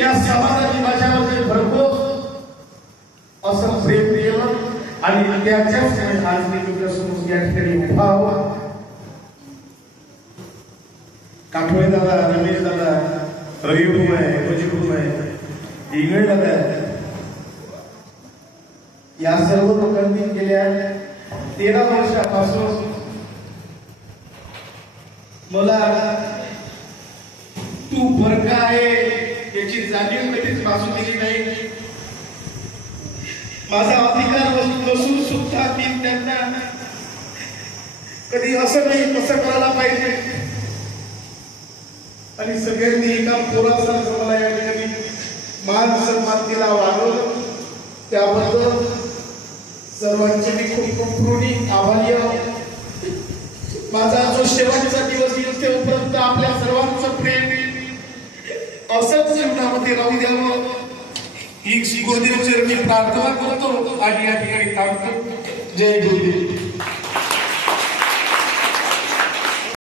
या समाजाने माझ्यावरती भरपूर असं प्रेम केलं आणि त्याच्याच आज मी तुमच्यासमोर या ठिकाणी उभा आहोत. काठोळे दादा, रमेश दादा, रविभाऊ आहे, भोजीभाऊ आहे, इंगळे दादा, या सर्व लोकांनी गेल्या 13 वर्षापासून मला तू फरक आहे याची जाणीव कधीच भासू दिली नाही. माझा अधिकार नसून सुद्धा मी त्यांना कधी असं नाही तसं करायला पाहिजे आणि सगळ्यांनी एका पोरासारखं मला या ठिकाणी मान सन्मान दिला, वाढवलं. त्याबद्दल सर्वांचे मी खूप खूप ऋणी आभारी आहे. माझा जो शेवटचा दिवस येईल तेव्हापर्यंत आपल्या सर्वांचं प्रेम असंच जीवनामध्ये राहू द्यावं ही गुरुदेव चरणी प्रार्थना करतो आणि या ठिकाणी थांबतो. जय गुरुदेव.